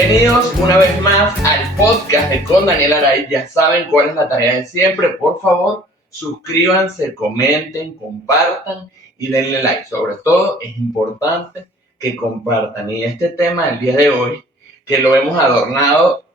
Bienvenidos una vez más al podcast de Con Daniel Aray. Ya saben cuál es la tarea de siempre. Por favor, suscríbanse, comenten, compartan y denle like. Sobre todo, es importante que compartan. Y este tema del día de hoy, que lo hemos adornado,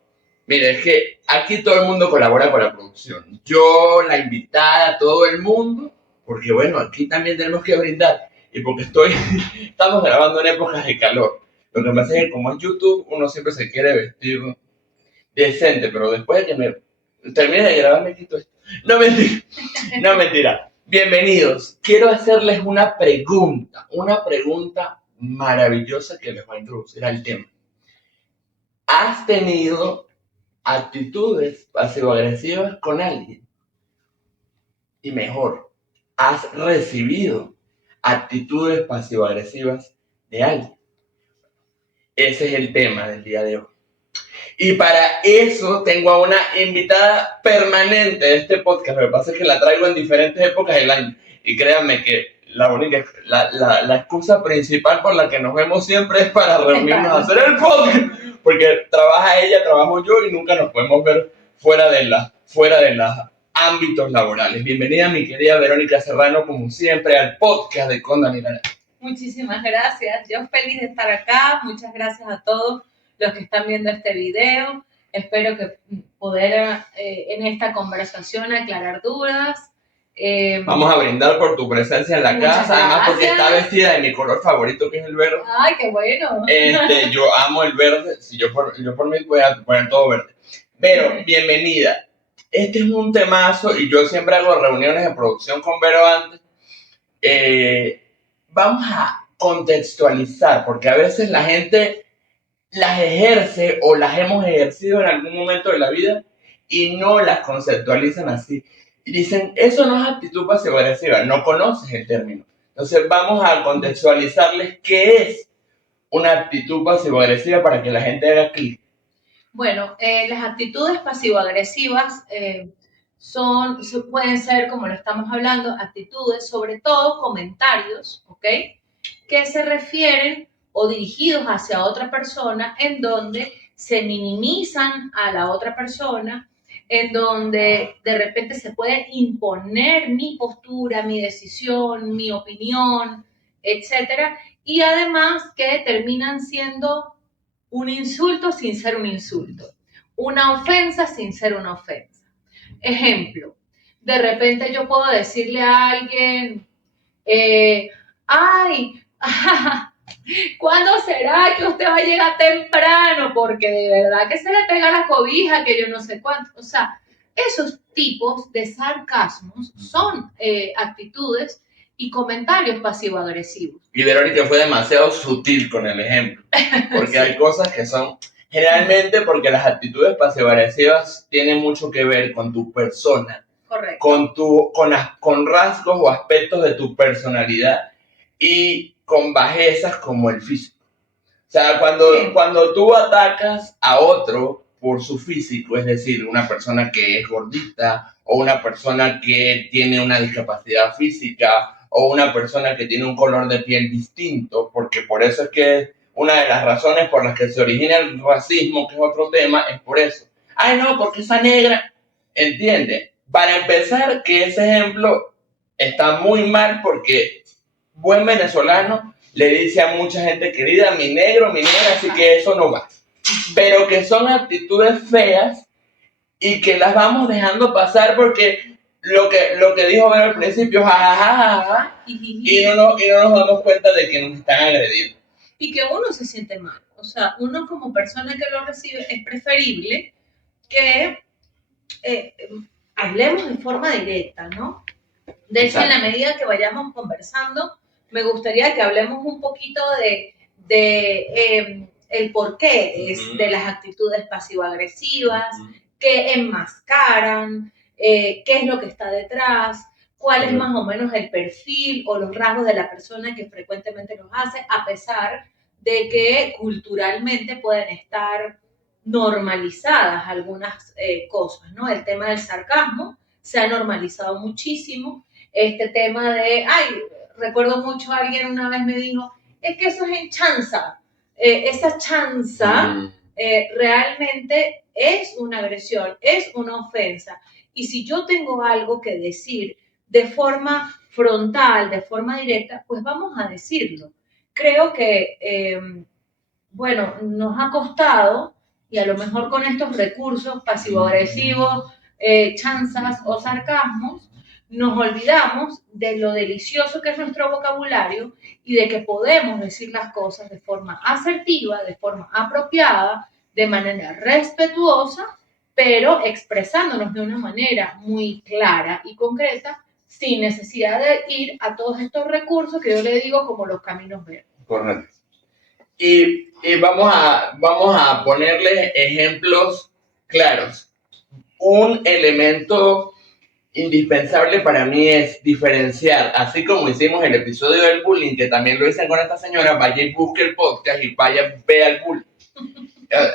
mire, es que aquí todo el mundo colabora con la producción. Yo, la invitada, todo el mundo, porque bueno, aquí también tenemos que brindar. Y porque estamos grabando en épocas de calor. Lo que pasa es que como en YouTube uno siempre se quiere vestir decente, pero después de que me termine de grabar me quito esto. No mentira, no mentira. Bienvenidos. Quiero hacerles una pregunta maravillosa que les va a introducir al tema. ¿Has tenido actitudes pasivo-agresivas con alguien? Y mejor, ¿has recibido actitudes pasivo-agresivas de alguien? Ese es el tema del día de hoy. Y para eso tengo a una invitada permanente de este podcast. Lo que pasa es que la traigo en diferentes épocas del año. Y créanme que la excusa principal por la que nos vemos siempre es para reunirnos a hacer el podcast. Porque trabaja ella, trabajo yo y nunca nos podemos ver fuera de los ámbitos laborales. Bienvenida mi querida Verónica Serrano, como siempre, al podcast de Con Daniel Aray. Muchísimas gracias. Yo feliz de estar acá. Muchas gracias a todos los que están viendo este video. Espero que poder en esta conversación aclarar dudas. Vamos a brindar por tu presencia en la casa, además porque está vestida de mi color favorito, que es el verde. ¡Ay, qué bueno! Yo amo el verde, si yo por mí voy a poner todo verde. Pero, bienvenida. Este es un temazo y yo siempre hago reuniones de producción con Vero antes. Vamos a contextualizar, porque a veces la gente las ejerce o las hemos ejercido en algún momento de la vida y no las conceptualizan así. Y dicen, eso no es actitud pasivo-agresiva, no conoces el término. Entonces vamos a contextualizarles qué es una actitud pasivo-agresiva para que la gente haga clic. Bueno, las actitudes pasivo-agresivas pueden ser, como lo estamos hablando, actitudes, sobre todo comentarios, ¿ok? Que se refieren o dirigidos hacia otra persona en donde se minimizan a la otra persona, en donde de repente se puede imponer mi postura, mi decisión, mi opinión, etcétera, y además que terminan siendo un insulto sin ser un insulto, una ofensa sin ser una ofensa. Ejemplo, de repente yo puedo decirle a alguien, ay, ¿cuándo será que usted va a llegar temprano? Porque de verdad que se le pega la cobija, que yo no sé cuánto. O sea, esos tipos de sarcasmos son actitudes y comentarios pasivo-agresivos. Y Verónica fue demasiado sutil con el ejemplo, porque sí. Hay cosas que son, generalmente porque las actitudes pasivo-agresivas tienen mucho que ver con tu persona. Correcto. Con rasgos o aspectos de tu personalidad y con bajezas como el físico. O sea, cuando tú atacas a otro por su físico, es decir, una persona que es gordita o una persona que tiene una discapacidad física o una persona que tiene un color de piel distinto, porque por eso es que una de las razones por las que se origina el racismo, que es otro tema, es por eso. Ay, no, porque esa negra, ¿entiende? Para empezar, que ese ejemplo está muy mal porque buen venezolano le dice a mucha gente querida, mi negro, mi negra, así que eso no va. Pero que son actitudes feas y que las vamos dejando pasar porque lo que dijo Vero al principio, jajajaja, y no nos damos cuenta de que nos están agrediendo. Y que uno se siente mal. O sea, uno como persona que lo recibe es preferible que hablemos de forma directa, ¿no? De hecho, en la medida que vayamos conversando, me gustaría que hablemos un poquito de el porqué de las actitudes pasivo-agresivas, que enmascaran, qué es lo que está detrás, cuál es más o menos el perfil o los rasgos de la persona que frecuentemente los hace, a pesar de que culturalmente pueden estar normalizadas algunas cosas, ¿no? El tema del sarcasmo se ha normalizado muchísimo. Este tema de, recuerdo mucho a alguien una vez me dijo, es que eso es en chanza. Esa chanza realmente es una agresión, es una ofensa. Y si yo tengo algo que decir de forma frontal, de forma directa, pues vamos a decirlo. Creo que, bueno, nos ha costado, y a lo mejor con estos recursos pasivo-agresivos, chanzas o sarcasmos, nos olvidamos de lo delicioso que es nuestro vocabulario y de que podemos decir las cosas de forma asertiva, de forma apropiada, de manera respetuosa, pero expresándonos de una manera muy clara y concreta, sin necesidad de ir a todos estos recursos que yo le digo como los caminos verdes. Correcto. Y vamos a ponerle ejemplos claros. Un elemento indispensable para mí es diferenciar, así como hicimos el episodio del bullying, que también lo hice con esta señora, vaya y busque el podcast y vaya, vea el bullying.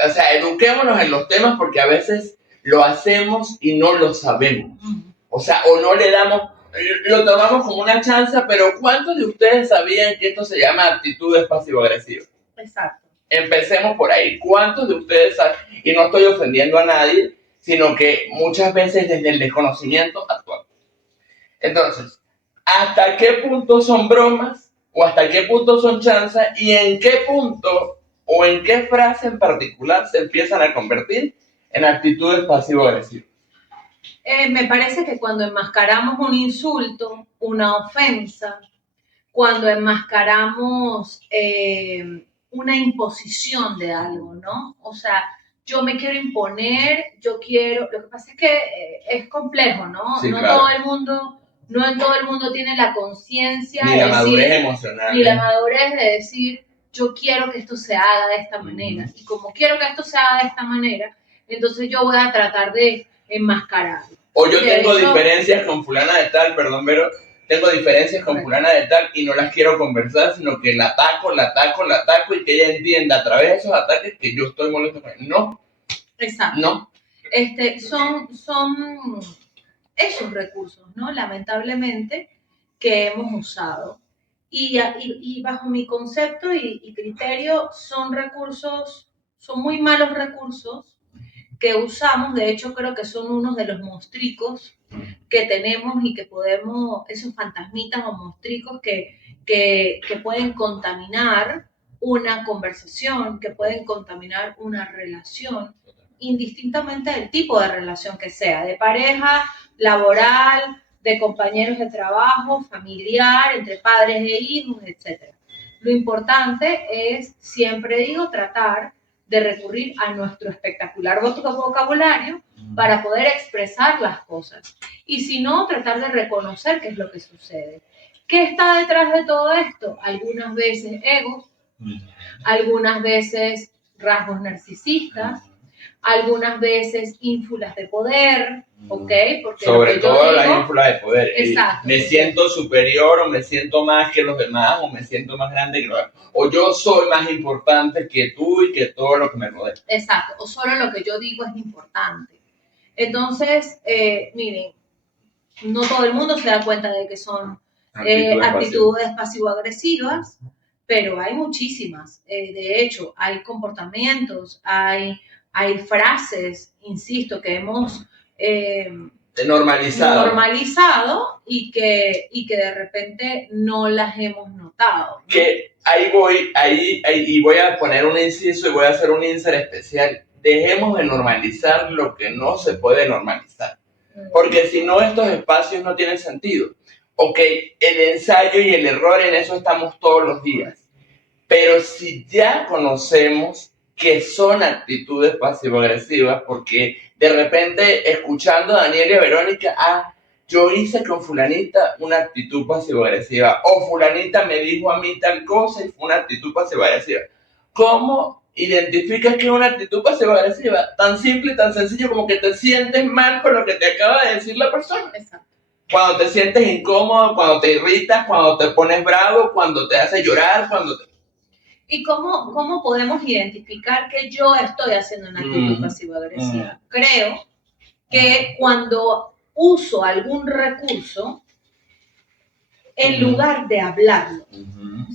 O sea, eduquémonos en los temas porque a veces lo hacemos y no lo sabemos. O sea, o no le damos, lo tomamos como una chanza, pero ¿cuántos de ustedes sabían que esto se llama actitudes pasivo-agresivas? Exacto. Empecemos por ahí. ¿Cuántos de ustedes saben? Y no estoy ofendiendo a nadie, sino que muchas veces desde el desconocimiento actual. Entonces, ¿hasta qué punto son bromas? ¿O hasta qué punto son chanzas? ¿Y en qué punto o en qué frase en particular se empiezan a convertir en actitudes pasivo-agresivas? Me parece que cuando enmascaramos un insulto, una ofensa, cuando enmascaramos una imposición de algo, ¿no? O sea, yo me quiero imponer, yo quiero, lo que pasa es que es complejo, ¿no? Sí, no claro. no en todo el mundo tiene la conciencia ni la madurez emocional, ni la madurez de decir, yo quiero que esto se haga de esta manera. Y como quiero que esto se haga de esta manera, entonces yo voy a tratar de enmascararlo. O yo tengo diferencias con fulana de tal, perdón, pero tengo diferencias con fulana de tal y no las quiero conversar, sino que la ataco y que ella entienda a través de esos ataques que yo estoy molesto con ella. No. Exacto. No. Son esos recursos, ¿no? Lamentablemente, que hemos usado. Y bajo mi concepto y criterio, son recursos, son muy malos recursos que usamos. De hecho, creo que son unos de los monstruos que tenemos y que podemos, esos fantasmitas o monstruos que pueden contaminar una conversación, que pueden contaminar una relación, indistintamente del tipo de relación que sea, de pareja, laboral, de compañeros de trabajo, familiar, entre padres e hijos, etc. Lo importante es, siempre digo, tratar de recurrir a nuestro espectacular vocabulario para poder expresar las cosas. Y si no, tratar de reconocer qué es lo que sucede. ¿Qué está detrás de todo esto? Algunas veces egos, algunas veces rasgos narcisistas, algunas veces ínfulas de poder, ¿ok? Porque sobre todo las ínfulas de poder. Exacto. Me siento superior o me siento más que los demás o me siento más grande que los demás. O yo soy más importante que tú y que todo lo que me rodea. Exacto. O solo lo que yo digo es importante. Entonces, miren, no todo el mundo se da cuenta de que son actitudes pasivo-agresivas, pero hay muchísimas. De hecho, hay comportamientos, hay frases, insisto, que hemos normalizado y que de repente no las hemos notado, ¿no? Que ahí voy a poner un inciso y voy a hacer un insert especial. Dejemos de normalizar lo que no se puede normalizar. Porque si no, estos espacios no tienen sentido. Ok, el ensayo y el error, en eso estamos todos los días. Pero si ya conocemos que son actitudes pasivo-agresivas, porque de repente, escuchando a Daniel y a Verónica, yo hice con fulanita una actitud pasivo-agresiva, o fulanita me dijo a mí tal cosa y fue una actitud pasivo-agresiva. ¿Cómo identificas que es una actitud pasivo-agresiva? Tan simple y tan sencillo como que te sientes mal con lo que te acaba de decir la persona. Exacto. Cuando te sientes incómodo, cuando te irritas, cuando te pones bravo, cuando te hace llorar, ¿Y cómo podemos identificar que yo estoy haciendo una actitud pasivo-agresiva? Creo que cuando uso algún recurso, en lugar de hablarlo,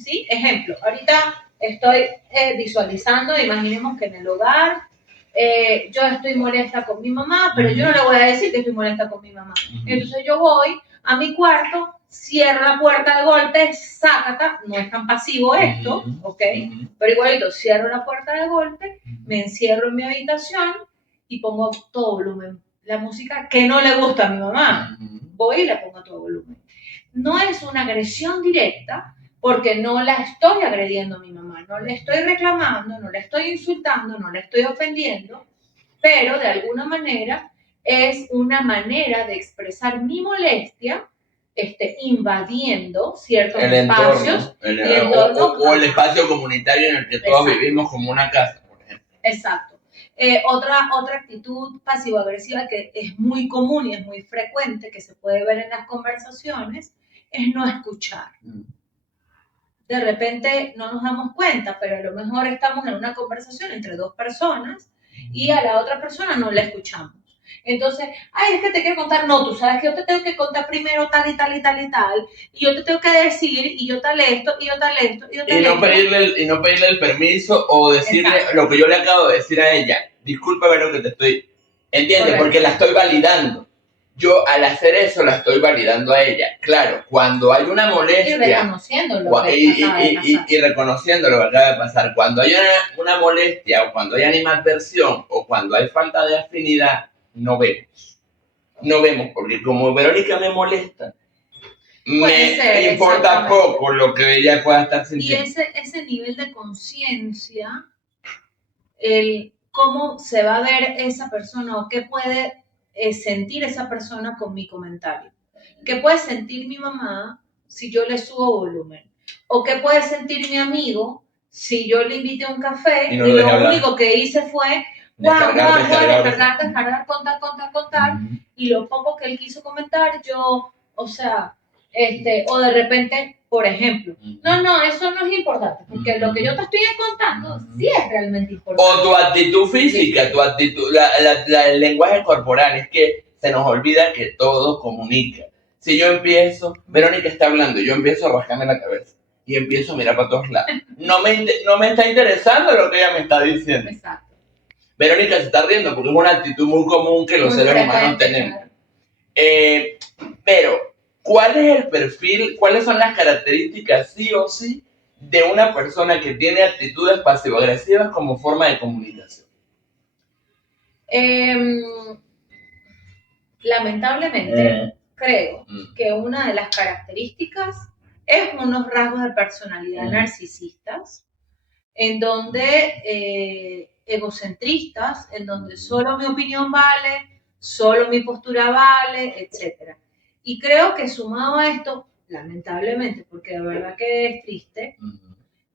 ¿sí? Ejemplo, ahorita estoy visualizando, imaginemos que en el hogar yo estoy molesta con mi mamá, pero yo no le voy a decir que estoy molesta con mi mamá. Entonces yo voy a mi cuarto, cierro la puerta de golpe, sácata, no es tan pasivo esto, ¿ok? Pero igualito, cierro la puerta de golpe, me encierro en mi habitación y pongo todo volumen. La música que no le gusta a mi mamá, voy y la pongo a todo volumen. No es una agresión directa, porque no la estoy agrediendo a mi mamá, no le estoy reclamando, no le estoy insultando, no le estoy ofendiendo, pero de alguna manera es una manera de expresar mi molestia, invadiendo ciertos espacios. O el espacio comunitario en el que todos vivimos como una casa, por ejemplo. Exacto. Otra actitud pasivo-agresiva que es muy común y es muy frecuente, que se puede ver en las conversaciones, es no escuchar. De repente no nos damos cuenta, pero a lo mejor estamos en una conversación entre dos personas y a la otra persona no la escuchamos. Entonces, ay, es que te quiero contar, no, tú sabes que yo te tengo que contar primero tal y tal y tal y tal, y yo te tengo que decir, y yo tal esto, y yo tal esto, y yo tal esto. Y no pedirle el permiso o decirle lo que yo le acabo de decir a ella. Discúlpame lo que te estoy... ¿Entiendes? Correcto. Porque la estoy validando. Yo al hacer eso la estoy validando a ella. Claro, cuando hay una molestia... Y reconociendo lo que acaba de pasar. Y reconociendo lo que acaba de pasar. Cuando hay una molestia o cuando hay animadversión o cuando hay falta de afinidad, no vemos. No vemos, porque como Verónica me molesta, me importa poco lo que ella pueda estar sintiendo. Y ese nivel de conciencia, el cómo se va a ver esa persona o qué puede sentir esa persona con mi comentario. ¿Qué puede sentir mi mamá si yo le subo volumen? ¿O qué puede sentir mi amigo si yo le invité a un café y lo único que hice fue descargar, contar, y lo poco que él quiso comentar, yo, o sea, o de repente, por ejemplo, no, eso no es importante, porque lo que yo te estoy contando sí es realmente importante. O tu actitud física, tu actitud, el lenguaje corporal, es que se nos olvida que todo comunica. Si yo empiezo, Verónica está hablando, yo empiezo a rascarme la cabeza y empiezo a mirar para todos lados. No me está interesando lo que ella me está diciendo. Exacto. Verónica se está riendo porque es una actitud muy común que los seres humanos tenemos. Pero, ¿cuál es el perfil, cuáles son las características sí o sí de una persona que tiene actitudes pasivo-agresivas como forma de comunicación? Lamentablemente, creo que una de las características es unos rasgos de personalidad narcisistas, en donde egocentristas, en donde solo mi opinión vale, solo mi postura vale, etc. Y creo que sumado a esto, lamentablemente, porque de verdad que es triste,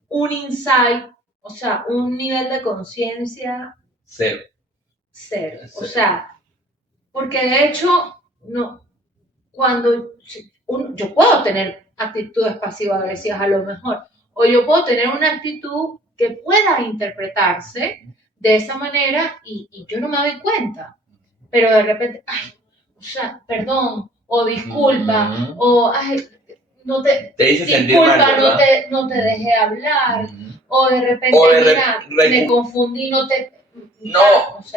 un insight, o sea, un nivel de conciencia cero. O sea, porque de hecho, no, cuando yo puedo tener actitudes pasivo-agresivas a lo mejor, o yo puedo tener una actitud que pueda interpretarse de esa manera y yo no me doy cuenta, pero de repente, ay, o sea, perdón, o disculpa, o ay, no te hice disculpa, sentir mal, no te dejé hablar, o de repente, mira, me confundí, no,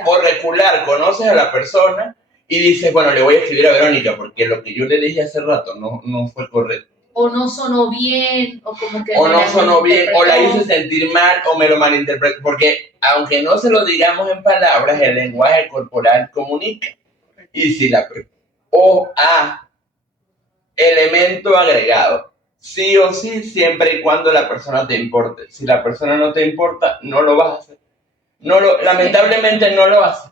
o recular, conoces a la persona y dices, bueno, le voy a escribir a Verónica porque lo que yo le dije hace rato no fue correcto. O no sonó bien, o como que... O no sonó bien, o la hice sentir mal, o me lo malinterpreté. Porque aunque no se lo digamos en palabras, el lenguaje corporal comunica. Y si elemento agregado, sí o sí, siempre y cuando la persona te importe. Si la persona no te importa, no lo vas a hacer. Lamentablemente no lo haces.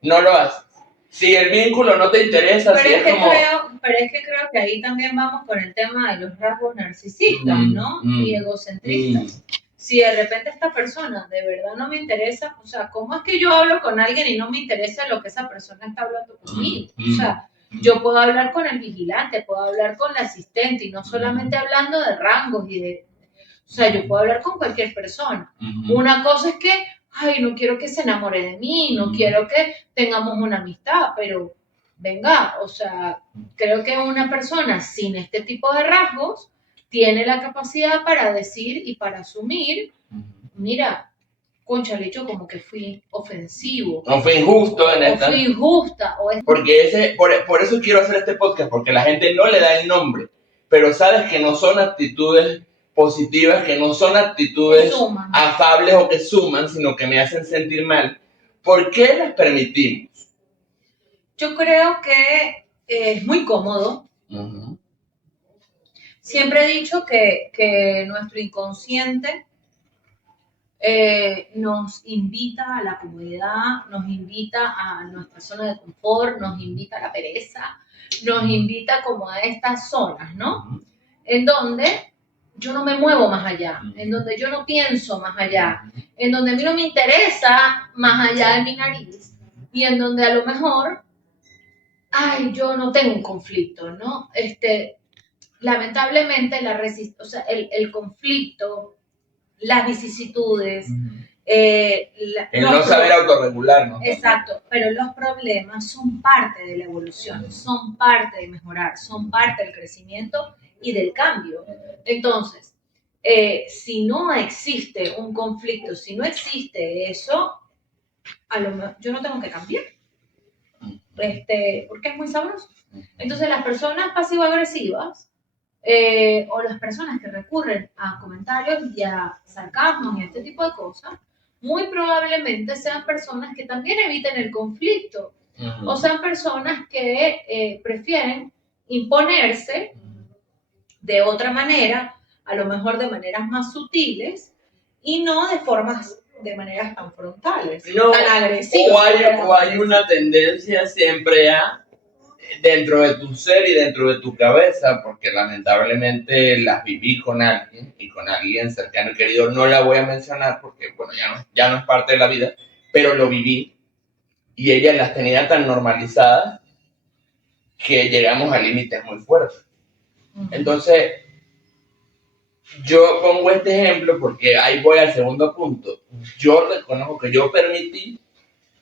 No lo haces. Si el vínculo no te interesa, pero es que creo que ahí también vamos con el tema de los rasgos narcisistas, ¿no? Y egocentristas. Si de repente esta persona de verdad no me interesa, o sea, ¿cómo es que yo hablo con alguien y no me interesa lo que esa persona está hablando conmigo? O sea, yo puedo hablar con el vigilante, puedo hablar con la asistente, y no solamente hablando de rangos o sea, yo puedo hablar con cualquier persona. Una cosa es que, ay, no quiero que se enamore de mí, no quiero que tengamos una amistad, pero venga, o sea, creo que una persona sin este tipo de rasgos tiene la capacidad para decir y para asumir, mira, cónchale, yo como que fui ofensivo. No fui injusto en esta. O fui injusta. Porque por eso quiero hacer este podcast, porque la gente no le da el nombre, pero sabes que no son actitudes positivas, que no son actitudes afables o que suman, sino que me hacen sentir mal. ¿Por qué las permitimos? Yo creo que es muy cómodo. Uh-huh. Siempre he dicho que nuestro inconsciente nos invita a la comodidad, nos invita a nuestra zona de confort, nos invita a la pereza, nos invita como a estas zonas, ¿no? En donde yo no me muevo más allá, en donde yo no pienso más allá, en donde a mí no me interesa más allá de mi nariz y en donde a lo mejor, yo no tengo un conflicto, ¿no? Lamentablemente el conflicto, las vicisitudes, el no saber autorregularnos. Exacto, pero los problemas son parte de la evolución, son parte de mejorar, son parte del crecimiento y del cambio. Entonces, si no existe un conflicto, si no existe eso, a lo mejor yo no tengo que cambiar, porque es muy sabroso. Entonces, las personas pasivo-agresivas o las personas que recurren a comentarios y a sarcasmos y a este tipo de cosas, muy probablemente sean personas que también eviten el conflicto, o sean personas que prefieren imponerse de otra manera, a lo mejor de maneras más sutiles y no de maneras tan frontales, tan agresivas. O hay una tendencia siempre dentro de tu ser y dentro de tu cabeza, porque lamentablemente las viví con alguien y con alguien cercano y querido, no la voy a mencionar porque bueno, ya no es parte de la vida, pero lo viví y ella las tenía tan normalizadas que llegamos a límites muy fuertes. Entonces, yo pongo este ejemplo porque ahí voy al segundo punto. Yo reconozco que yo permití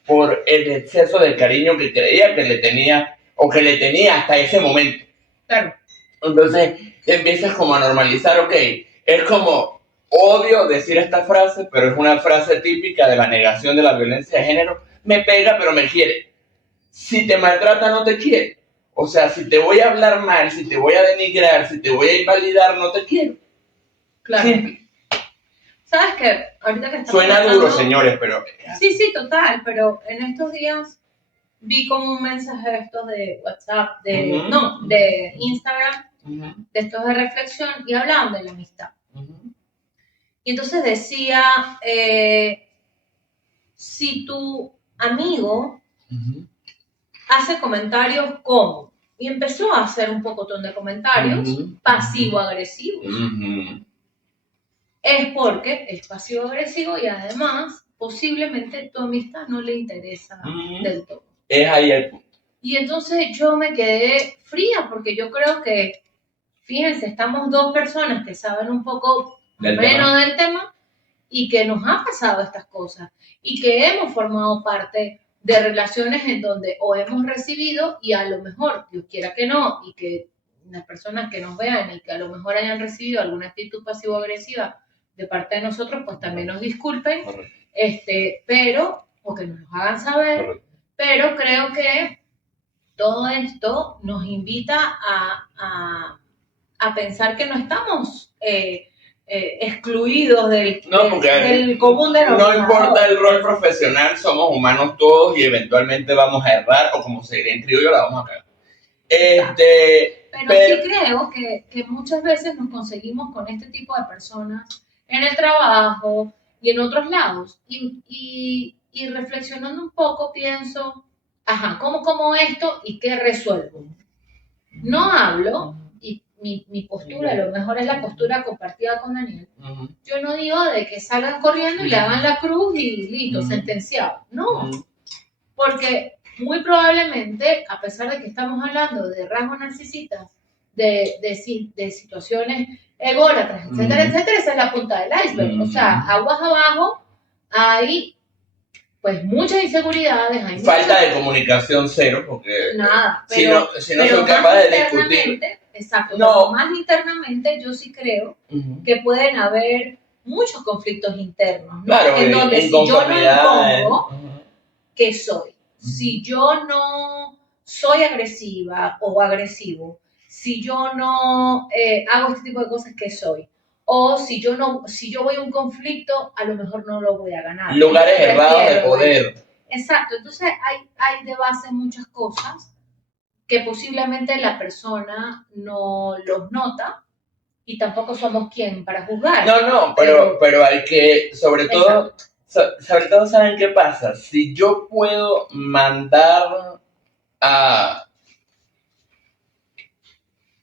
por el exceso de cariño que creía que le tenía o que le tenía hasta ese momento. Claro. Entonces empiezas como a normalizar, ok, es como odio decir esta frase, pero es una frase típica de la negación de la violencia de género, me pega pero me quiere. Si te maltrata no te quiere. O sea, si te voy a hablar mal, si te voy a denigrar, si te voy a invalidar, no te quiero. Claro. Simple. ¿Sabes qué? Ahorita que estamos Suena pensando, duro, señores, pero... Sí, total, pero en estos días vi como un mensaje de estos de WhatsApp, de Instagram, de estos de reflexión, y hablaban de la amistad. Y entonces decía, si tu amigo hace comentarios como, y empezó a hacer un pocotón de comentarios pasivo-agresivos, es porque es pasivo-agresivo y además posiblemente tu amistad no le interesa del todo. Es ahí el punto. Y entonces yo me quedé fría porque yo creo que, fíjense, estamos dos personas que saben un poco menos del tema y que nos han pasado estas cosas y que hemos formado parte de relaciones en donde o hemos recibido y a lo mejor, Dios quiera que no, y que las personas que nos vean y que a lo mejor hayan recibido alguna actitud pasivo-agresiva de parte de nosotros, pues también nos disculpen, pero, o que nos lo hagan saber, pero creo que todo esto nos invita a pensar que no estamos excluidos del común denominador. No importa el rol profesional, somos humanos todos y eventualmente vamos a errar, o como se diría en criollo, la vamos a cagar. Pero sí creo que muchas veces nos conseguimos con este tipo de personas en el trabajo y en otros lados. Y reflexionando un poco pienso, ¿cómo esto y qué resuelvo? No hablo, y mi postura a lo mejor es la postura compartida con Daniel. Yo no digo de que salgan corriendo y le hagan la cruz y listo, sentenciado. No, porque muy probablemente, a pesar de que estamos hablando de rasgos narcisistas, de situaciones ególatras, etcétera, esa es la punta del iceberg. O sea, aguas abajo hay pues muchas inseguridades. Falta de comunicación cero, porque nada, si no soy capaz de discutir. exacto. No. Pero más internamente yo sí creo que pueden haber muchos conflictos internos, ¿no? Claro, en donde si yo no impongo que soy, si yo no soy agresiva o agresivo, si yo no hago este tipo de cosas, ¿qué soy? O si yo voy a un conflicto, a lo mejor no lo voy a ganar. Lugares errados de poder. Exacto, entonces hay de base muchas cosas que posiblemente la persona no los nota y tampoco somos quien para juzgar. No, pero hay que, sobre todo, ¿saben qué pasa? Si yo puedo mandar a,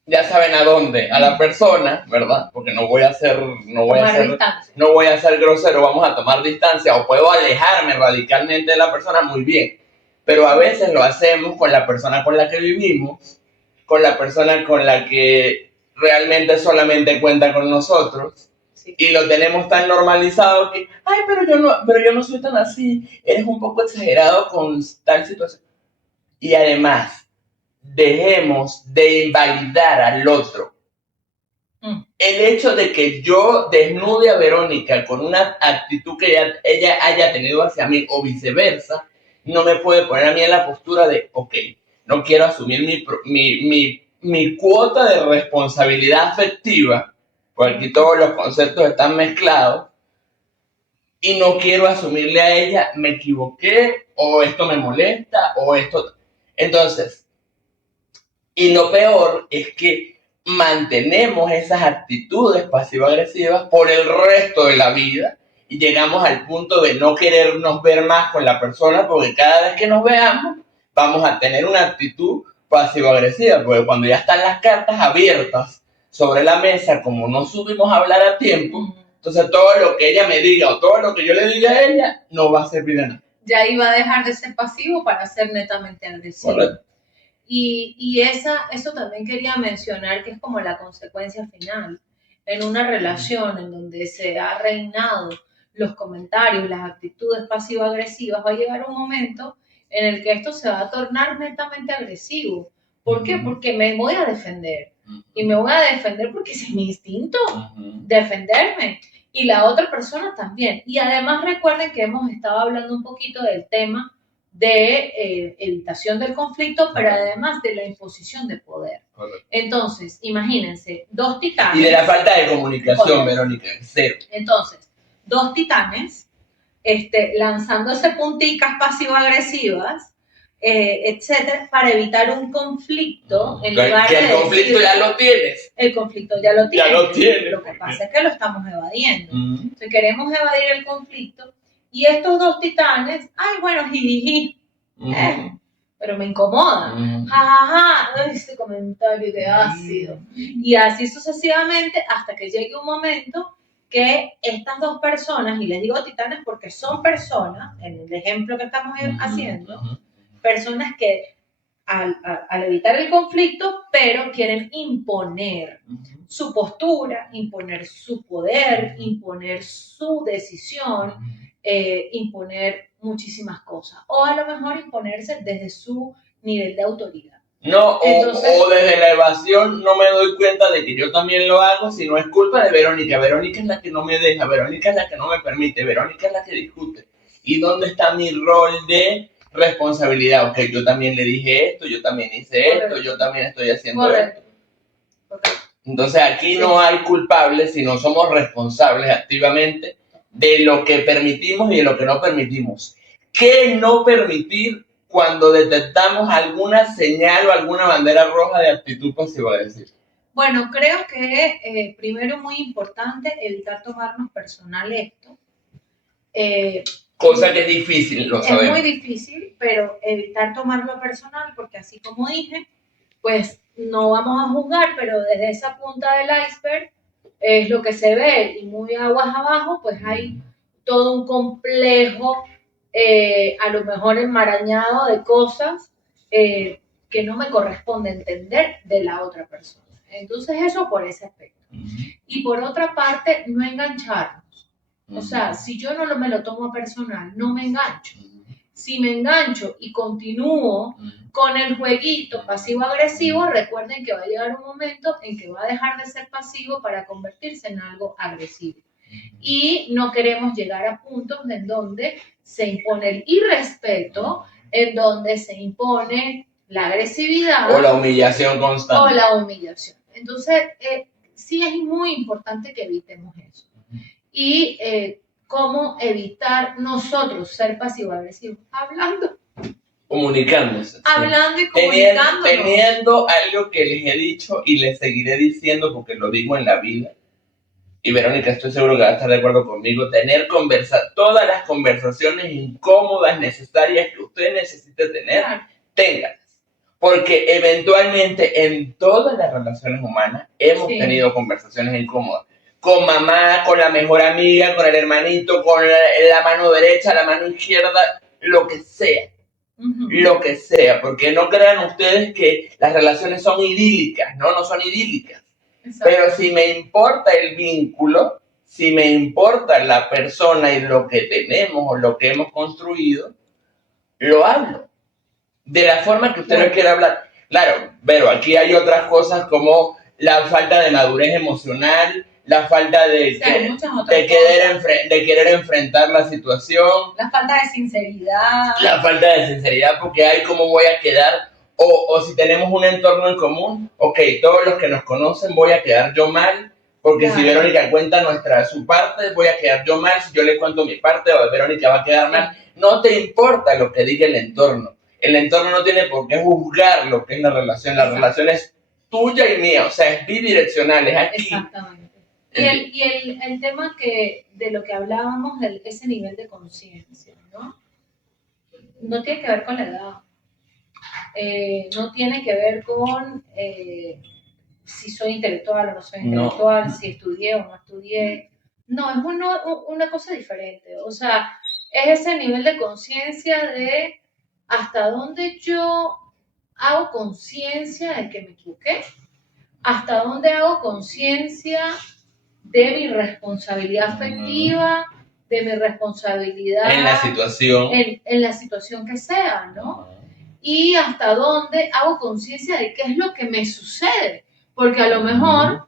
ya saben a dónde, a la persona, ¿verdad? Porque no voy a ser grosero, vamos a tomar distancia, o puedo alejarme radicalmente de la persona, muy bien. Pero a veces lo hacemos con la persona con la que vivimos, con la persona con la que realmente solamente cuenta con nosotros, sí. Y lo tenemos tan normalizado que, ay, pero yo no soy tan así, eres un poco exagerado con tal situación. Y además, dejemos de invalidar al otro. El hecho de que yo desnude a Verónica con una actitud que ella haya tenido hacia mí o viceversa, no me puede poner a mí en la postura de, ok, no quiero asumir mi cuota de responsabilidad afectiva, porque aquí todos los conceptos están mezclados, y no quiero asumirle a ella, me equivoqué, o esto me molesta, o esto... Entonces, y lo peor es que mantenemos esas actitudes pasivo-agresivas por el resto de la vida y llegamos al punto de no querernos ver más con la persona porque cada vez que nos veamos vamos a tener una actitud pasivo-agresiva, porque cuando ya están las cartas abiertas sobre la mesa, como no supimos hablar a tiempo, entonces todo lo que ella me diga o todo lo que yo le diga a ella no va a servir de nada. Ya iba a dejar de ser pasivo para ser netamente agresivo. Correcto. Y eso también quería mencionar que es como la consecuencia final en una relación en donde se ha reinado los comentarios, las actitudes pasivo-agresivas, va a llegar un momento en el que esto se va a tornar netamente agresivo. ¿Por qué? Porque me voy a defender. Y me voy a defender porque es mi instinto, defenderme. Y la otra persona también. Y además recuerden que hemos estado hablando un poquito del tema de evitación del conflicto, pero además de la imposición de poder. Correcto. Entonces, imagínense, dos titanes. Y de la falta de comunicación, Verónica, cero. Entonces, dos titanes lanzándose punticas pasivo-agresivas, etcétera, para evitar un conflicto. En lugar que el conflicto ya lo tienes. El conflicto ya lo tienes. Ya lo tienes. Lo que pasa es que lo estamos evadiendo. Entonces, queremos evadir el conflicto. Y estos dos titanes, ay, bueno, jijiji, pero me incomoda, jajaja, ese comentario de ácido. Y así sucesivamente hasta que llegue un momento que estas dos personas, y les digo titanes porque son personas, en el ejemplo que estamos haciendo, personas que al evitar el conflicto, pero quieren imponer su postura, imponer su poder, imponer su decisión, imponer muchísimas cosas, o a lo mejor imponerse desde su nivel de autoridad. No, entonces, o desde la evasión no me doy cuenta de que yo también lo hago, si no es culpa de Verónica. Verónica es la que no me deja, Verónica es la que no me permite, Verónica es la que discute. ¿Y dónde está mi rol de responsabilidad? Ok, yo también le dije esto, yo también hice esto, yo también estoy haciendo esto. Entonces aquí no hay culpables, sino somos responsables activamente de lo que permitimos y de lo que no permitimos. ¿Qué no permitir cuando detectamos alguna señal o alguna bandera roja de actitud pasivo-agresiva? Bueno, creo que primero muy importante evitar tomarnos personal esto. Cosa que es difícil, lo sabemos. Es muy difícil, pero evitar tomarlo personal, porque así como dije, pues no vamos a juzgar, pero desde esa punta del iceberg es lo que se ve, y muy aguas abajo, pues hay todo un complejo, a lo mejor enmarañado de cosas que no me corresponde entender de la otra persona. Entonces eso por ese aspecto. Y por otra parte, no engancharnos. O sea, si yo no me lo tomo personal, no me engancho. Si me engancho y continúo con el jueguito pasivo-agresivo, recuerden que va a llegar un momento en que va a dejar de ser pasivo para convertirse en algo agresivo. Y no queremos llegar a puntos en donde se impone el irrespeto, en donde se impone la agresividad o la humillación constante. O la humillación. Entonces, sí es muy importante que evitemos eso. Y cómo evitar nosotros ser pasivo-agresivos. Comunicándose. Hablando y comunicándonos. Teniendo algo que les he dicho y les seguiré diciendo porque lo digo en la vida. Y Verónica, estoy seguro que va a estar de acuerdo conmigo. Todas las conversaciones incómodas, necesarias que usted necesite tener, ténganlas. Porque eventualmente en todas las relaciones humanas hemos tenido conversaciones incómodas. Con mamá, con la mejor amiga, con el hermanito, con la mano derecha, la mano izquierda, lo que sea. Lo que sea. Porque no crean ustedes que las relaciones son idílicas. No son idílicas. Exacto. Pero si me importa el vínculo, si me importa la persona y lo que tenemos o lo que hemos construido, lo hablo. De la forma que usted lo quiera hablar. Claro, pero aquí hay otras cosas como la falta de madurez emocional, la falta de querer enfrentar la situación. La falta de sinceridad. La falta de sinceridad porque hay cómo voy a quedar. O si tenemos un entorno en común, ok, todos los que nos conocen voy a quedar yo mal, porque si Verónica cuenta su parte, voy a quedar yo mal, si yo le cuento mi parte, o Verónica va a quedar mal. No te importa lo que diga el entorno. El entorno no tiene por qué juzgar lo que es la relación. La relación es tuya y mía, o sea, es bidireccional, es aquí. Exactamente. Y el tema de lo que hablábamos, ese nivel de conciencia, ¿no? No tiene que ver con la edad. No tiene que ver con si soy intelectual o no soy intelectual, si estudié o no estudié. No, es una cosa diferente. O sea, es ese nivel de conciencia de hasta dónde yo hago conciencia de que me equivoqué, hasta dónde hago conciencia de mi responsabilidad afectiva, de mi responsabilidad en la situación, en la situación que sea, ¿no? Y hasta dónde hago conciencia de qué es lo que me sucede, porque a lo mejor,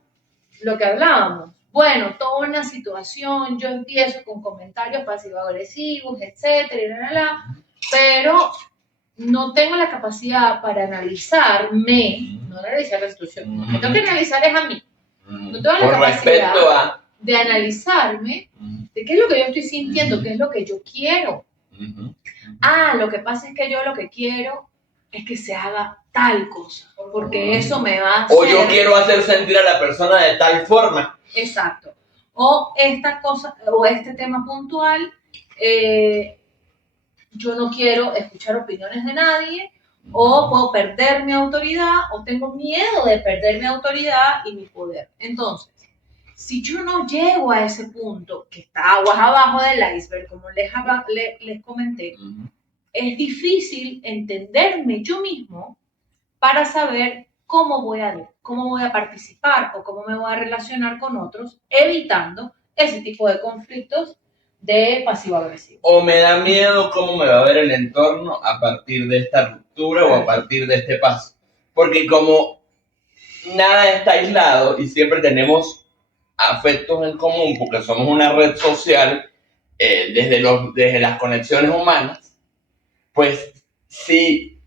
lo que hablábamos, bueno, toda una situación, yo empiezo con comentarios pasivo-agresivos, etcétera, pero no tengo la capacidad para analizarme, no analizar la situación, lo que tengo que analizar es a mí. No tengo la capacidad de analizarme de qué es lo que yo estoy sintiendo, qué es lo que yo quiero. Lo que pasa es que yo lo que quiero es que se haga tal cosa, porque eso me va a hacer... O yo quiero hacer sentir a la persona de tal forma. Exacto. O esta cosa, o este tema puntual, yo no quiero escuchar opiniones de nadie, o puedo perder mi autoridad, o tengo miedo de perder mi autoridad y mi poder. Entonces, si yo no llego a ese punto, que está aguas abajo del iceberg, como les comenté, es difícil entenderme yo mismo para saber cómo voy a participar o cómo me voy a relacionar con otros, evitando ese tipo de conflictos de pasivo-agresivo. O me da miedo cómo me va a ver el entorno a partir de esta ruptura o a partir de este paso. Porque como nada está aislado y siempre tenemos afectos en común, porque somos una red social desde las conexiones humanas, pues si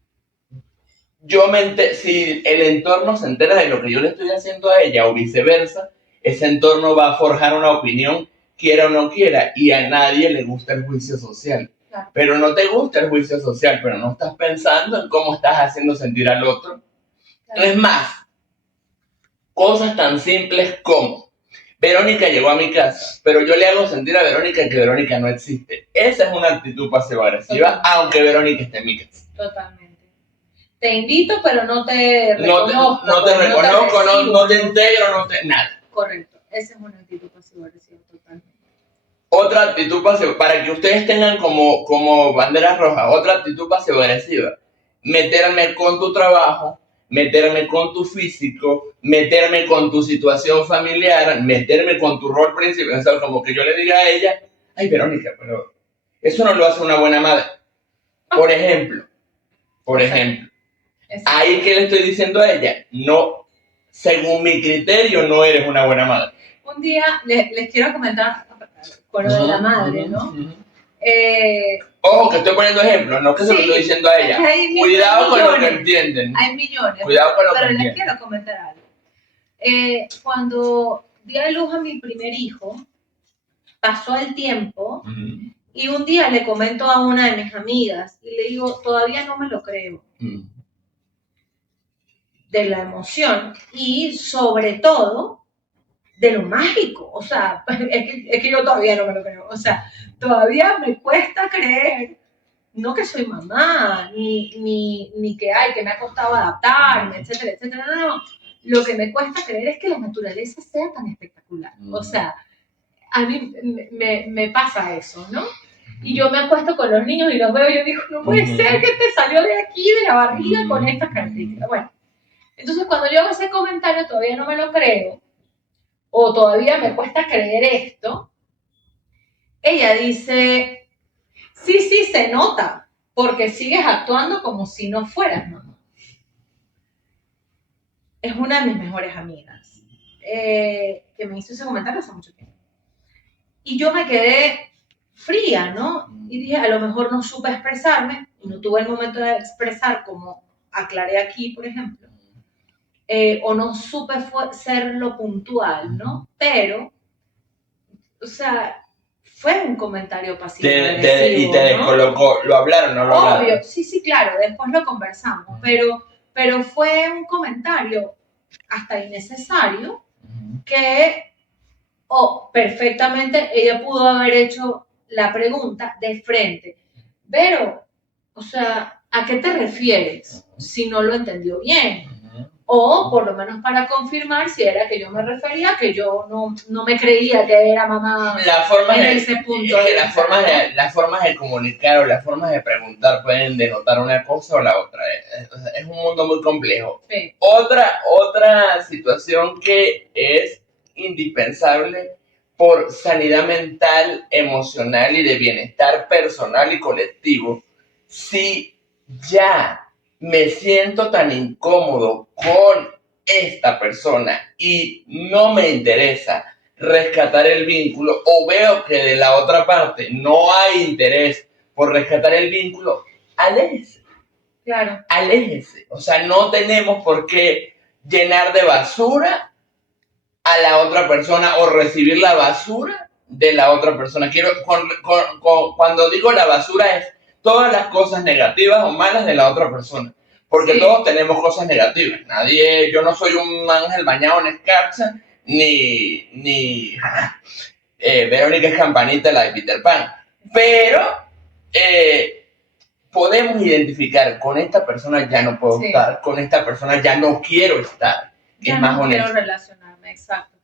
el entorno se entera de lo que yo le estoy haciendo a ella o viceversa, ese entorno va a forjar una opinión, quiera o no quiera, y a nadie le gusta el juicio social. Claro. Pero no te gusta el juicio social, pero no estás pensando en cómo estás haciendo sentir al otro. Claro. Es más, cosas tan simples como Verónica llegó a mi casa, pero yo le hago sentir a Verónica que Verónica no existe. Esa es una actitud pasivo-agresiva, aunque Verónica esté en mi casa. Totalmente. Te invito, pero no te reconozco. No te reconozco, no te integro, nada. Correcto. Esa es una actitud pasivo-agresiva totalmente. Otra actitud pasivo, para que ustedes tengan como banderas rojas, otra actitud pasivo-agresiva. Meterme con tu trabajo, meterme con tu físico, meterme con tu situación familiar, meterme con tu rol principal. O sea, como que yo le diga a ella, ay, Verónica, pero eso no lo hace una buena madre. Por ejemplo, ahí que le estoy diciendo a ella, no, según mi criterio, no eres una buena madre. Un día les quiero comentar con lo de la madre, ¿no? Ojo, que estoy poniendo ejemplos, no que se lo estoy diciendo a ella. Cuidado con lo que entienden. Hay millones. Cuidado con lo que entienden. Pero les quiero comentar algo. Cuando di a luz a mi primer hijo, pasó el tiempo y un día le comento a una de mis amigas y le digo, todavía no me lo creo. De la emoción y sobre todo de lo mágico, o sea, es que yo todavía no me lo creo, o sea, todavía me cuesta creer, no que soy mamá, ni que me ha costado adaptarme, etcétera, etcétera, no, lo que me cuesta creer es que la naturaleza sea tan espectacular, o sea, a mí me pasa eso, ¿no? Y yo me acuesto con los niños y los veo y yo digo, no puede ser que te salió de aquí, de la barriga, con estas características, bueno. Entonces, cuando yo hago ese comentario, todavía no me lo creo, o todavía me cuesta creer esto, ella dice, sí, se nota, porque sigues actuando como si no fueras mamá. Es una de mis mejores amigas, que me hizo ese comentario hace mucho tiempo. Y yo me quedé fría, ¿no? Y dije, a lo mejor no supe expresarme, y no tuve el momento de expresar como aclaré aquí, por ejemplo. O no supe ser lo puntual, ¿no? Pero, o sea, fue un comentario pasivo. Y te descolocó, ¿no? ¿Lo hablaron o no lo hablaron? Obvio, sí, claro, después lo conversamos, pero fue un comentario hasta innecesario que perfectamente ella pudo haber hecho la pregunta de frente. Pero, o sea, ¿a qué te refieres? Si no lo entendió bien. O por lo menos para confirmar si era que yo me refería, que yo no me creía que era mamá en ese punto. Es que las formas de comunicar o las formas de preguntar pueden denotar una cosa o la otra. Es un mundo muy complejo. Sí. Otra situación que es indispensable por sanidad mental, emocional y de bienestar personal y colectivo, si ya me siento tan incómodo con esta persona y no me interesa rescatar el vínculo o veo que de la otra parte no hay interés por rescatar el vínculo, aléjese. Claro. Aléjese. O sea, no tenemos por qué llenar de basura a la otra persona o recibir la basura de la otra persona. Cuando digo la basura es todas las cosas negativas o malas de la otra persona. Porque todos tenemos cosas negativas. Yo no soy un ángel bañado en escarcha, ni Verónica es Campanita, la de Peter Pan. Pero podemos identificar, con esta persona ya no puedo estar, con esta persona ya no quiero estar. Ya no quiero relacionarme, exacto.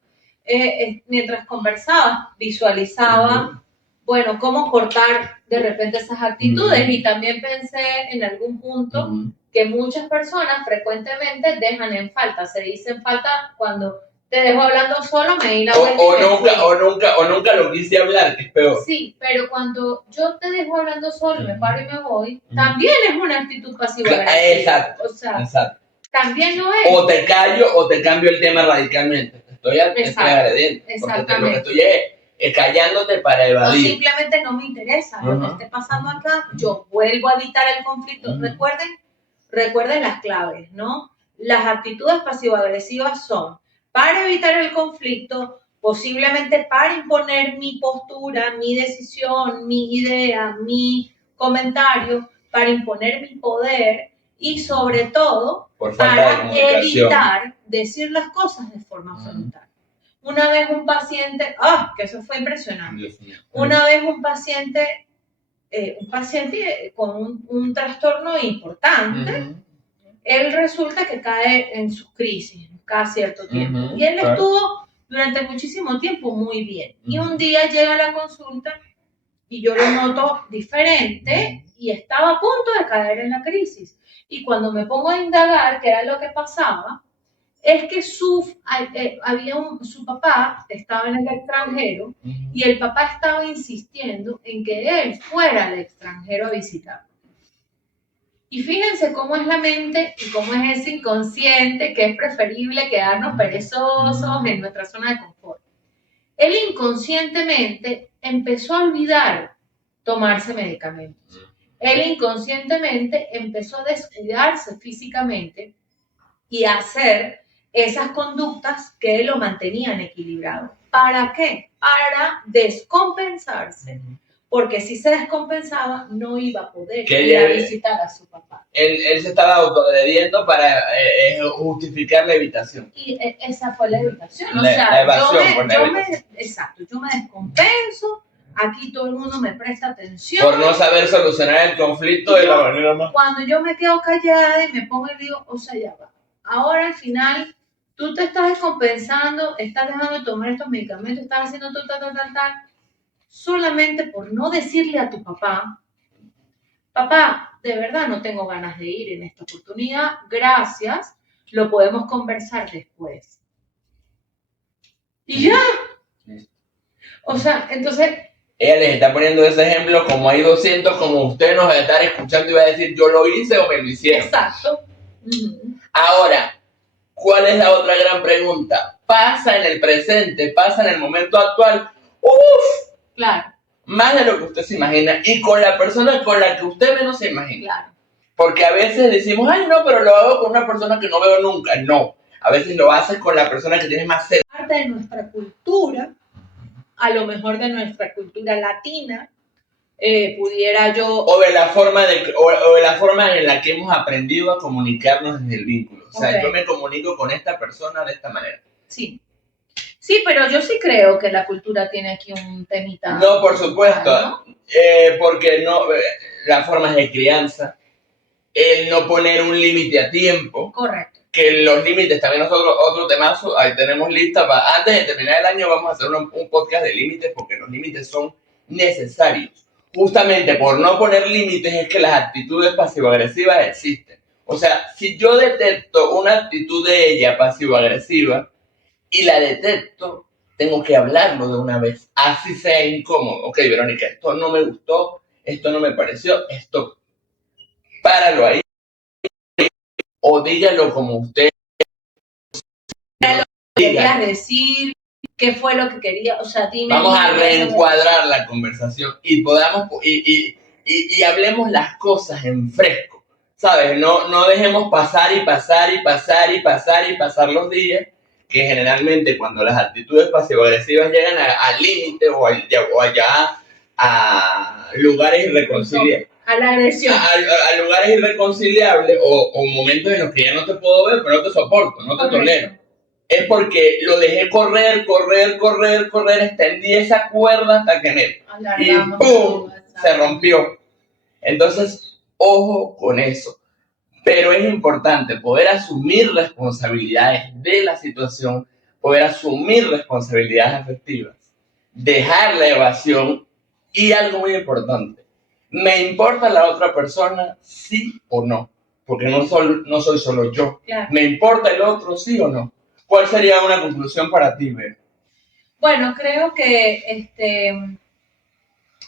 Mientras conversaba, visualizaba, bueno, cómo cortar de repente esas actitudes y también pensé en algún punto que muchas personas frecuentemente dejan en falta, se dicen falta cuando te dejo hablando solo, me di la vuelta o nunca lo quise hablar, que es peor. Sí, pero cuando yo te dejo hablando solo, me paro y me voy, también es una actitud pasiva-agresiva. Exacto, o sea, exacto. También lo es. O te callo o te cambio el tema radicalmente. Estoy agrediendo. Porque lo que estoy es callándote para evadir. O simplemente no me interesa lo que esté pasando acá. Yo vuelvo a evitar el conflicto. Recuerden las claves, ¿no? Las actitudes pasivo-agresivas son para evitar el conflicto, posiblemente para imponer mi postura, mi decisión, mi idea, mi comentario, para imponer mi poder y sobre todo para evitar decir las cosas de forma frontal. Una vez un paciente, que eso fue impresionante, una vez un paciente con un trastorno importante, él resulta que cae en sus crisis cada cierto tiempo. Y él estuvo durante muchísimo tiempo muy bien. Y un día llega a la consulta y yo lo noto diferente y estaba a punto de caer en la crisis. Y cuando me pongo a indagar qué era lo que pasaba, es que su papá estaba en el extranjero y el papá estaba insistiendo en que él fuera al extranjero a visitarlo. Y fíjense cómo es la mente y cómo es ese inconsciente que es preferible quedarnos perezosos en nuestra zona de confort. Él inconscientemente empezó a olvidar tomarse medicamentos. Él inconscientemente empezó a descuidarse físicamente y a hacer esas conductas que lo mantenían equilibrado. ¿Para qué? Para descompensarse. Porque si se descompensaba, no iba a poder ir a visitar a su papá. Él se estaba autodediendo para justificar la evitación. Y esa fue la evitación. O sea, la evasión, yo me descompenso, aquí todo el mundo me presta atención. Por no saber solucionar el conflicto de la manera más. Cuando yo me quedo callada y me pongo y digo, o sea, ya va. Ahora al final, tú te estás descompensando, estás dejando de tomar estos medicamentos, estás haciendo tal, solamente por no decirle a tu papá, de verdad no tengo ganas de ir en esta oportunidad, gracias, lo podemos conversar después. Y ya. O sea, entonces... Ella les está poniendo ese ejemplo, como hay 200, como usted nos va a estar escuchando y va a decir, yo lo hice o me lo hicieron. Exacto. Ahora, ¿cuál es la otra gran pregunta? ¿Pasa en el presente? ¿Pasa en el momento actual? ¡Uf! Claro. Más de lo que usted se imagina y con la persona con la que usted menos se imagina. Claro. Porque a veces decimos, ay no, pero lo hago con una persona que no veo nunca. No, a veces lo haces con la persona que tienes más cerca. Parte de nuestra cultura, a lo mejor de nuestra cultura latina, pudiera yo... O de la forma en la que hemos aprendido a comunicarnos desde el vínculo. O sea, yo me comunico con esta persona de esta manera. Sí. Sí, pero yo sí creo que la cultura tiene aquí un temita. No, por supuesto, ¿no? Porque no, las formas de crianza, el no poner un límite a tiempo. Correcto. Que los límites, también nosotros, otro temazo, ahí tenemos lista para, antes de terminar el año vamos a hacer un podcast de límites, porque los límites son necesarios. Justamente por no poner límites es que las actitudes pasivo-agresivas existen. O sea, si yo detecto una actitud de ella pasivo-agresiva, y la detecto, tengo que hablarlo de una vez, así sea incómodo. Ok, Verónica, esto no me gustó, esto no me pareció, esto, páralo ahí, o dígalo como usted querías decir, qué fue lo que quería, o sea, dime. Vamos a reencuadrar la conversación y podamos, y hablemos las cosas en fresco, ¿sabes? No dejemos pasar los días, que generalmente cuando las actitudes pasivo-agresivas llegan al límite o allá a lugares irreconciliables. A la agresión. A lugares irreconciliables o momentos en los que ya no te puedo ver, pero no te soporto, no te tolero. Es porque lo dejé correr, extendí esa cuerda hasta que y ¡pum! Se rompió. Entonces, ojo con eso. Pero es importante poder asumir responsabilidades de la situación, poder asumir responsabilidades afectivas, dejar la evasión y algo muy importante, ¿me importa la otra persona, sí o no? Porque no soy solo yo. Claro. ¿Me importa el otro, sí o no? ¿Cuál sería una conclusión para ti, Vero? Bueno, creo que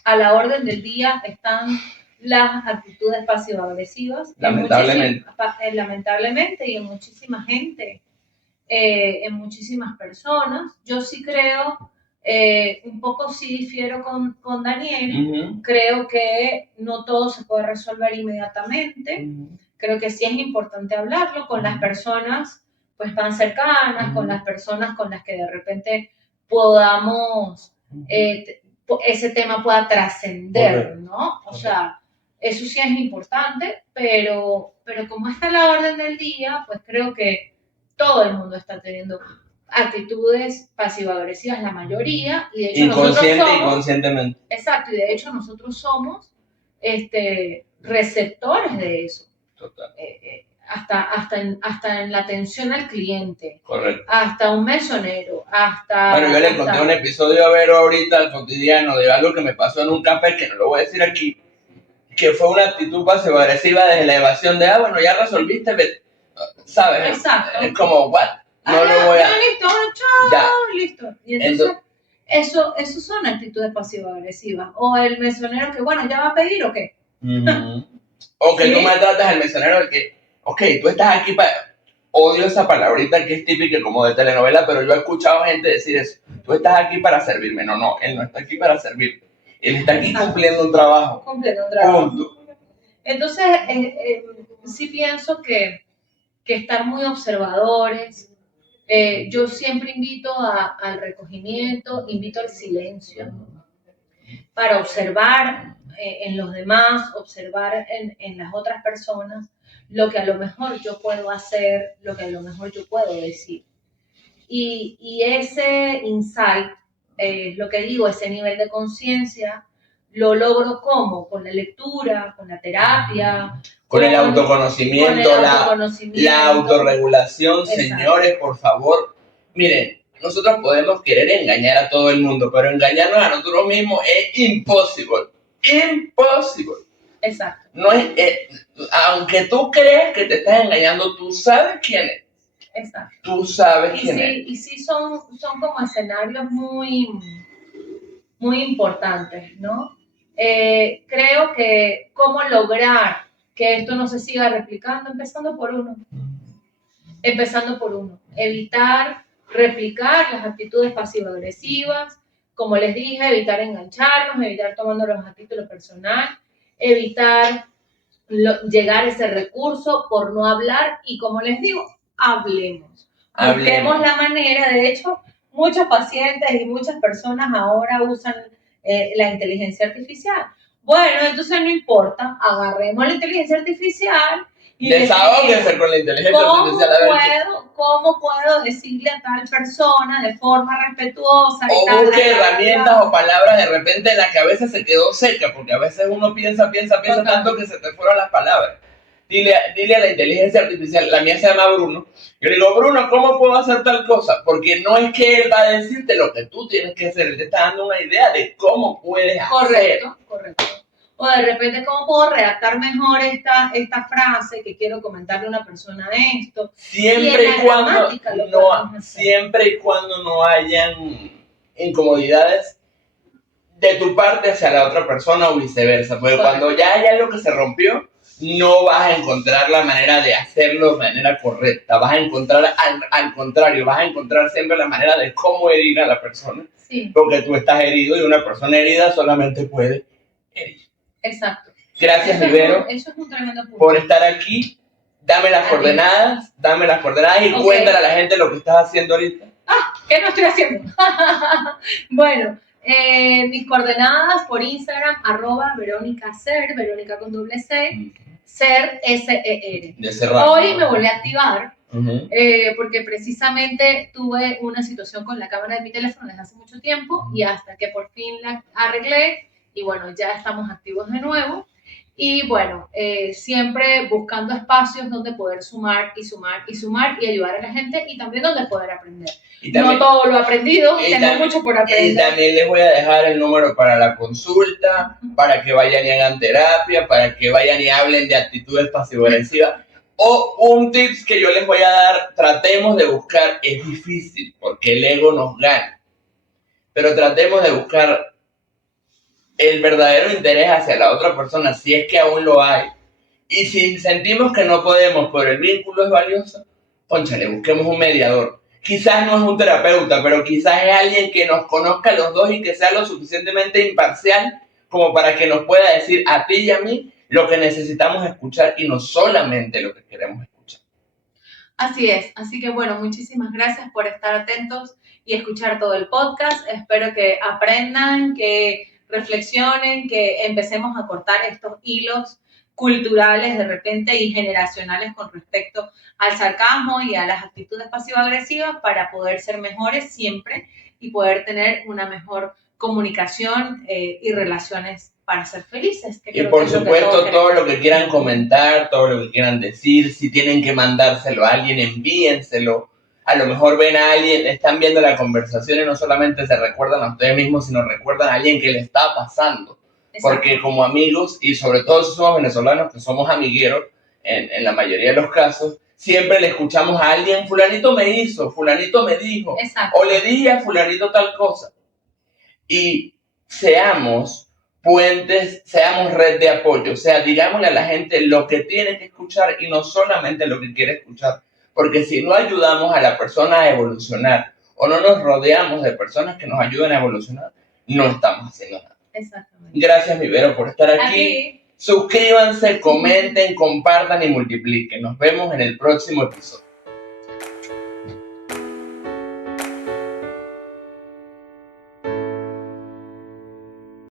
a la orden del día están las actitudes pasivo-agresivas. Lamentablemente y en muchísima gente, en muchísimas personas. Yo sí creo, un poco sí difiero con Daniel. Uh-huh. Creo que no todo se puede resolver inmediatamente. Uh-huh. Creo que sí es importante hablarlo con las personas pues tan cercanas, uh-huh, con las personas con las que de repente podamos, ese tema pueda trascender, ¿no? O sea, eso sí es importante, pero como está la orden del día, pues creo que todo el mundo está teniendo actitudes pasivo-agresivas, la mayoría, y de hecho inconscientemente. Exacto, y de hecho nosotros somos receptores de eso. Total. Hasta en la atención al cliente. Correcto. Hasta un mesonero, hasta... Bueno, yo le conté un episodio a Vero ahorita, al cotidiano, de algo que me pasó en un café, que no lo voy a decir aquí, que fue una actitud pasivo-agresiva desde la evasión de, bueno, ya resolviste, ¿sabes? Exacto. Es como, what? No lo voy a... listo, chao, ya. Listo. Y entonces eso son actitudes pasivo-agresivas. O el mesonero que, bueno, ¿ya va a pedir o qué? Uh-huh. O que ¿Sí? tú maltratas al mesonero de que, ok, tú estás aquí para... Odio esa palabrita que es típica como de telenovela, pero yo he escuchado gente decir eso. Tú estás aquí para servirme. No, él no está aquí para servirte. Él está aquí cumpliendo un trabajo. Cumpliendo un trabajo. Punto. Entonces, sí pienso que estar muy observadores. Yo siempre invito al recogimiento, invito al silencio para observar en los demás, observar en las otras personas lo que a lo mejor yo puedo hacer, lo que a lo mejor yo puedo decir. Y ese insight, lo que digo, ese nivel de conciencia, lo logro ¿cómo? Con la lectura, con la terapia. Con el autoconocimiento, la autorregulación. Exacto. Señores, por favor, miren, nosotros podemos querer engañar a todo el mundo, pero engañarnos a nosotros mismos es imposible. Imposible. Exacto. No es, aunque tú creas que te estás engañando, tú sabes quién es. Exacto. Tú sabes quién es. Y sí son como escenarios muy, muy importantes, ¿no? Creo que cómo lograr que esto no se siga replicando, empezando por uno. Evitar replicar las actitudes pasivo-agresivas, como les dije, evitar engancharnos, evitar tomándolos a título personal, evitar llegar a ese recurso por no hablar y, como les digo, hablemos. Busquemos la manera. De hecho, muchos pacientes y muchas personas ahora usan la inteligencia artificial. Bueno, entonces no importa, agarremos la inteligencia artificial y desahóguense con la inteligencia artificial. ¿Cómo puedo decirle a tal persona de forma respetuosa? O busque herramientas o palabras de repente en la que a veces se quedó seca, porque a veces uno piensa tanto que se te fueron las palabras. Dile a la inteligencia artificial, la mía se llama Bruno. Yo le digo, Bruno, ¿cómo puedo hacer tal cosa? Porque no es que él va a decirte lo que tú tienes que hacer, él te está dando una idea de cómo puedes hacer. Correcto. O de repente, ¿cómo puedo redactar mejor esta frase que quiero comentarle a una persona de esto? Siempre y cuando no hayan incomodidades de tu parte hacia la otra persona o viceversa. Porque cuando ya hay algo que se rompió, no vas a encontrar la manera de hacerlo de manera correcta. Vas a encontrar, al contrario, vas a encontrar siempre la manera de cómo herir a la persona. Sí. Porque tú estás herido y una persona herida solamente puede herir. Exacto. Gracias, Rivero, eso es un tremendo punto. por estar aquí. Dame las coordenadas y cuéntale a la gente lo que estás haciendo ahorita. ¿Qué no estoy haciendo? Bueno, mis coordenadas por Instagram, @VerónicaSer, Verónica con doble C, Ser, S-E-R. Hoy me volví a activar. Porque precisamente tuve una situación con la cámara de mi teléfono desde hace mucho tiempo y hasta que por fin la arreglé y bueno, ya estamos activos de nuevo y bueno, siempre buscando espacios donde poder sumar y ayudar a la gente y también donde poder aprender. No todo lo he aprendido, tengo mucho por aprender. Y también les voy a dejar el número para la consulta, para que vayan y hagan terapia, para que vayan y hablen de actitudes pasivo-agresivas. O un tips que yo les voy a dar, tratemos de buscar, es difícil porque el ego nos gana, pero tratemos de buscar el verdadero interés hacia la otra persona, si es que aún lo hay. Y si sentimos que no podemos, pero el vínculo es valioso, cónchale, busquemos un mediador. Quizás no es un terapeuta, pero quizás es alguien que nos conozca a los dos y que sea lo suficientemente imparcial como para que nos pueda decir a ti y a mí lo que necesitamos escuchar y no solamente lo que queremos escuchar. Así es, así que bueno, muchísimas gracias por estar atentos y escuchar todo el podcast. Espero que aprendan, que reflexionen, que empecemos a cortar estos hilos culturales de repente y generacionales con respecto al sarcasmo y a las actitudes pasivo-agresivas para poder ser mejores siempre y poder tener una mejor comunicación y relaciones para ser felices. Y por supuesto, todo lo que quieran comentar, todo lo que quieran decir, si tienen que mandárselo a alguien, envíenselo. A lo mejor ven a alguien, están viendo la conversación y no solamente se recuerdan a ustedes mismos, sino recuerdan a alguien que le está pasando. Exacto. Porque como amigos, y sobre todo si somos venezolanos, que somos amigueros, en la mayoría de los casos, siempre le escuchamos a alguien, fulanito me hizo, fulanito me dijo, exacto, o le dije a fulanito tal cosa. Y seamos puentes, seamos red de apoyo. O sea, digámosle a la gente lo que tiene que escuchar y no solamente lo que quiere escuchar. Porque si no ayudamos a la persona a evolucionar o no nos rodeamos de personas que nos ayuden a evolucionar, no estamos haciendo nada. Exactamente. Gracias, Vivero, por estar aquí. Aquí. Suscríbanse, comenten, compartan y multipliquen. Nos vemos en el próximo episodio.